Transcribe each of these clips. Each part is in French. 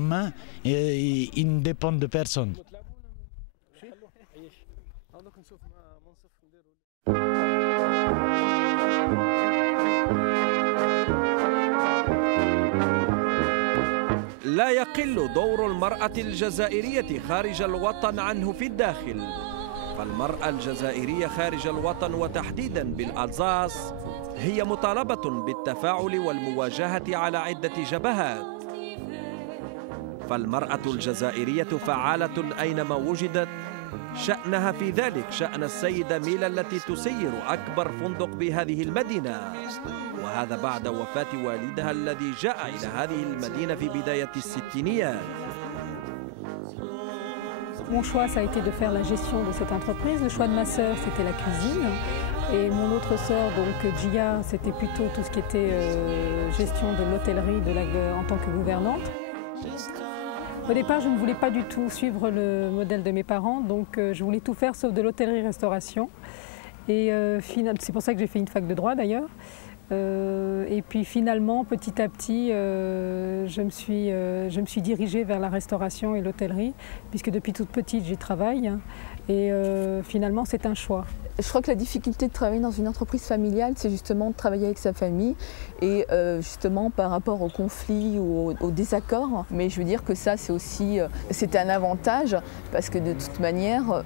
Main, il ne dépend de personne. لا يقل دور المرأة الجزائرية خارج الوطن عنه في الداخل، فالمرأة الجزائرية خارج الوطن وتحديدا بالألزاس هي مطالبة بالتفاعل والمواجهة على عدة جبهات. فالمرأة الجزائرية فعالة أينما وجدت، شأنها في ذلك شأن السيدة ميلا التي تسير أكبر فندق بهذه المدينة، وهذا بعد وفاة والدها الذي جاء إلى هذه المدينة في بداية الستينيات. Mon choix, ça a été de faire la gestion de cette entreprise. Le choix de ma sœur, c'était la cuisine. Et mon autre sœur, donc Gia, c'était plutôt tout ce qui était gestion de l'hôtellerie en tant que gouvernante. Au départ, je ne voulais pas du tout suivre le modèle de mes parents, donc je voulais tout faire sauf de l'hôtellerie-restauration. Et c'est pour ça que j'ai fait une fac de droit d'ailleurs. Et puis finalement, petit à petit, je me suis dirigée vers la restauration et l'hôtellerie, puisque depuis toute petite, j'y travaille. Et finalement, c'est un choix. Je crois que la difficulté de travailler dans une entreprise familiale, c'est justement de travailler avec sa famille et justement par rapport aux conflits ou aux désaccords. Mais je veux dire que ça, c'est aussi c'était un avantage parce que de toute manière,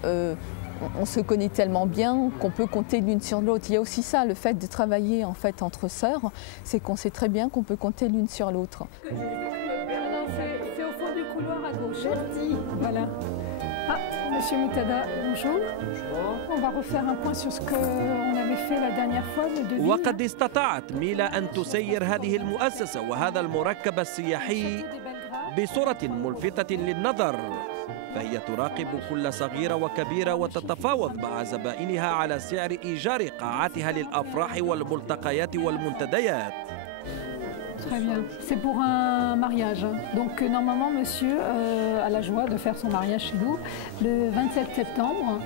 on se connaît tellement bien qu'on peut compter l'une sur l'autre. Il y a aussi ça, le fait de travailler en fait entre sœurs, c'est qu'on sait très bien qu'on peut compter l'une sur l'autre. C'est au fond du couloir à gauche. Voilà. Ah, Monsieur Moutada, bonjour. On va refaire un point sur ce qu'on avait fait la dernière fois. وقد استطاعت ميلا أن تسير هذه المؤسسة وهذا المركب السياحي بصورة ملفتة للنظر، فهي تراقب كل صغيرة وكبيرة وتتفاوض مع زبائنها على سعر إيجار قاعاتها للأفراح والملتقيات والمنتديات. Très bien. C'est pour un mariage. Donc normalement, monsieur a la joie de faire son mariage chez nous le 27 septembre.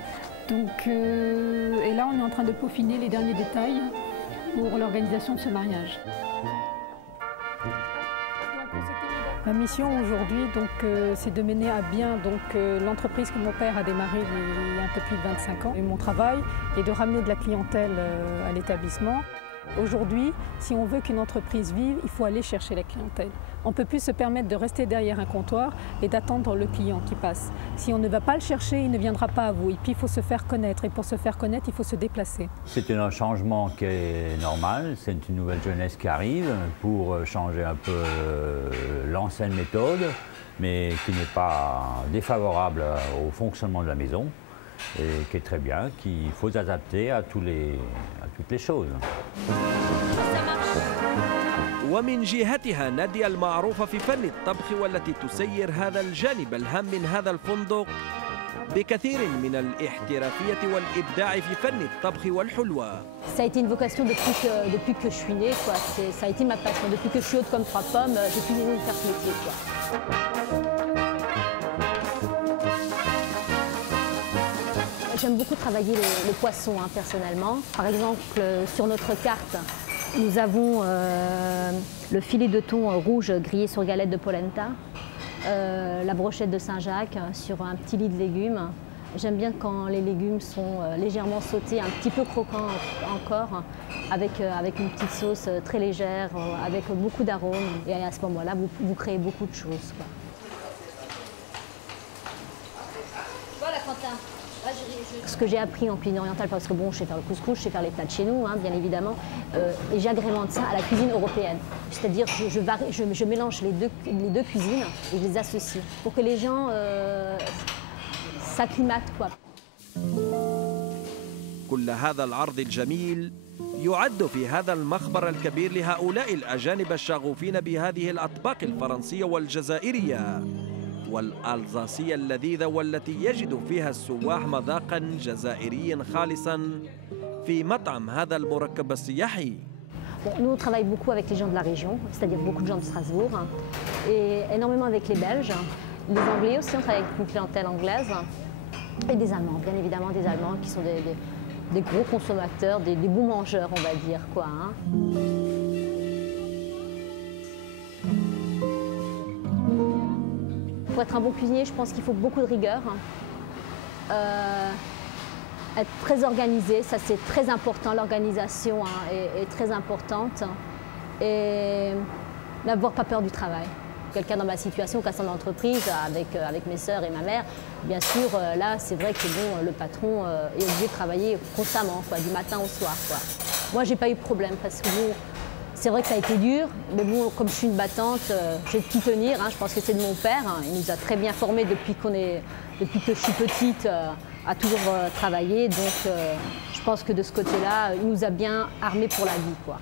Donc, et là, on est en train de peaufiner les derniers détails pour l'organisation de ce mariage. Ma mission aujourd'hui, c'est de mener à bien l'entreprise que mon père a démarrée il y a un peu plus de 25 ans. Et mon travail est de ramener de la clientèle à l'établissement. Aujourd'hui, si on veut qu'une entreprise vive, il faut aller chercher la clientèle. On ne peut plus se permettre de rester derrière un comptoir et d'attendre le client qui passe. Si on ne va pas le chercher, il ne viendra pas à vous. Et puis il faut se faire connaître. Et pour se faire connaître, il faut se déplacer. C'est un changement qui est normal. C'est une nouvelle jeunesse qui arrive pour changer un peu l'ancienne méthode, mais qui n'est pas défavorable au fonctionnement de la maison. Et qui est très bien, qu'il faut s'adapter à toutes les choses. ومن جهتها نادية المعروفة في فن الطبخ والتي تسير هذا الجانب الهام من هذا الفندق بكثير من الاحترافية والإبداع في فن الطبخ والحلوى. Ça a été une vocation depuis que je suis née, quoi. Ça a été ma passion. Depuis que je suis haute comme 3 pommes, j'ai toujours voulu faire ce métier, quoi. J'aime beaucoup travailler le poisson, personnellement. Par exemple, sur notre carte, nous avons le filet de thon rouge grillé sur galette de polenta, la brochette de Saint-Jacques sur un petit lit de légumes. J'aime bien quand les légumes sont légèrement sautés, un petit peu croquants encore, avec une petite sauce très légère, avec beaucoup d'arômes. Et à ce moment-là, vous créez beaucoup de choses, quoi. Voilà, Quentin. Ce que j'ai appris en cuisine orientale, parce que bon, je sais faire le couscous, je sais faire les plats de chez nous, bien évidemment, et j'agrémente ça à la cuisine européenne. C'est-à-dire je mélange les deux cuisines et je les associe pour que les gens s'acclimatent, quoi. كل هذا العرض الجميل يعد في هذا المخبر الكبير لهؤلاء الأجانب الشغوفين بهذه الأطباق الفرنسية والجزائرية والألزاسية اللذيذة والتي يجد فيها السواح مذاقاً جزائرياً خالصاً في مطعم هذا المركب السياحي. Nous, on travaille beaucoup avec les gens de la région, c'est-à-dire beaucoup de gens de Strasbourg, et énormément avec les Belges. Les Anglais aussi, on travaille avec une clientèle anglaise, et des Allemands, bien évidemment, des Allemands qui sont des gros consommateurs, des bons mangeurs, on va dire, quoi. Pour être un bon cuisinier, je pense qu'il faut beaucoup de rigueur. Être très organisé, ça c'est très important, l'organisation est très importante. Et n'avoir pas peur du travail. Quelqu'un dans ma situation, qui a son entreprise, avec mes sœurs et ma mère, bien sûr, là c'est vrai que bon, le patron est obligé de travailler constamment, quoi, du matin au soir, quoi. Moi j'ai pas eu de problème parce que bon, c'est vrai que ça a été dur, mais bon, comme je suis une battante, j'ai de qui tenir, hein, je pense que c'est de mon père, hein, il nous a très bien formés depuis que je suis petite, à toujours travailler, donc je pense que de ce côté-là, il nous a bien armés pour la vie, quoi.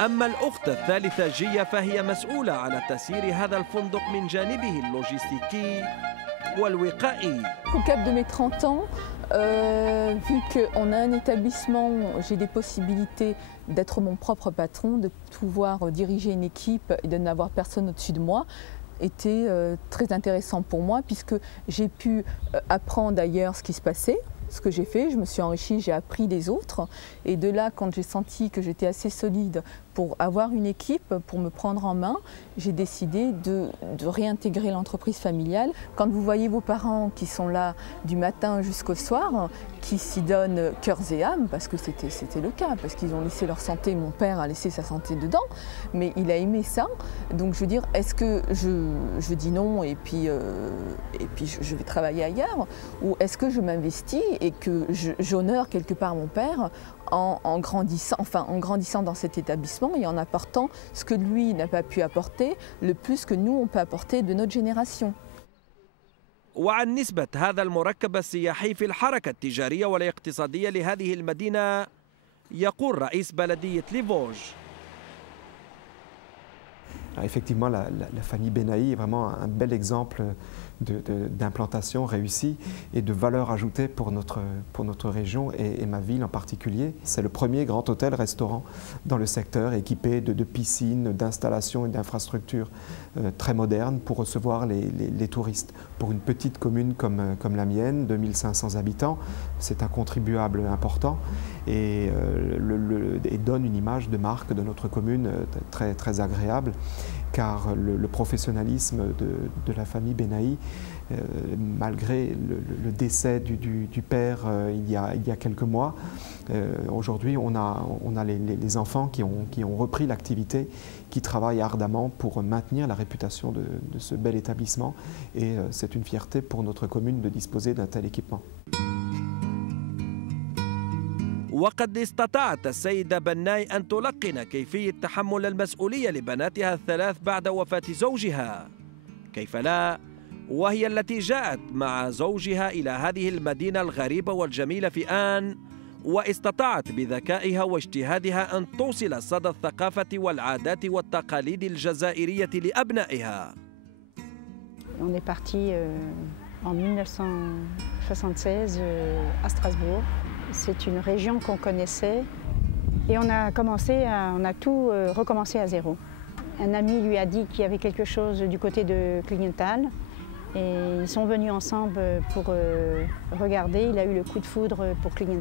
أما الأخت الثالثة جيا فهي مسؤولة على تسيير هذا الفندق من جانبه اللوجستيكي والوقائي. Au cap de mes 30 ans, vu qu'on a un établissement, j'ai des possibilités d'être mon propre patron, de pouvoir diriger une équipe et de n'avoir personne au-dessus de moi, était très intéressant pour moi puisque j'ai pu apprendre ailleurs ce qui se passait. Ce que j'ai fait, je me suis enrichie, j'ai appris des autres. Et de là, quand j'ai senti que j'étais assez solide pour avoir une équipe, pour me prendre en main, j'ai décidé de réintégrer l'entreprise familiale. Quand vous voyez vos parents qui sont là du matin jusqu'au soir, qui s'y donnent cœurs et âmes, parce que c'était le cas, parce qu'ils ont laissé leur santé, mon père a laissé sa santé dedans, mais il a aimé ça. Donc je veux dire, est-ce que je dis non et puis je vais travailler ailleurs, ou est-ce que je m'investis et que j'honore quelque part mon père en grandissant dans cet établissement et en apportant ce que lui n'a pas pu apporter, le plus que nous on peut apporter de notre génération. وعن نسبة هذا المركب السياحي في الحركة التجارية والاقتصادية لهذه المدينة يقول رئيس بلدية ليفوج. Effectivement, la famille Benahi est vraiment un bel exemple d'implantation réussie et de valeur ajoutée pour notre région et ma ville en particulier. C'est le premier grand hôtel-restaurant dans le secteur équipé de piscines, d'installations et d'infrastructures très modernes pour recevoir les touristes. Pour une petite commune comme la mienne, 2500 habitants, c'est un contribuable important et donne une image de marque de notre commune très, très agréable, car le professionnalisme de la famille Benahi, malgré le décès du père il y a quelques mois, aujourd'hui on a les enfants qui ont repris l'activité, qui travaillent ardemment pour maintenir la réputation de ce bel établissement, et c'est une fierté pour notre commune de disposer d'un tel équipement. وقد استطاعت السيدة بناي أن تلقن كيفية تحمل المسؤولية لبناتها الثلاث بعد وفاة زوجها. كيف لا؟ وهي التي جاءت مع زوجها إلى هذه المدينة الغريبة والجميلة في آن، واستطاعت بذكائها واجتهادها أن توصل صدى الثقافة والعادات والتقاليد الجزائرية لأبنائها. On est parti en 1976 à Strasbourg. C'est une région qu'on connaissait et on a tout recommencé à zéro. Un ami lui a dit qu'il y avait quelque chose du côté de Klingenthal et ils sont venus ensemble pour regarder. Il a eu le coup de foudre pour Klingenthal.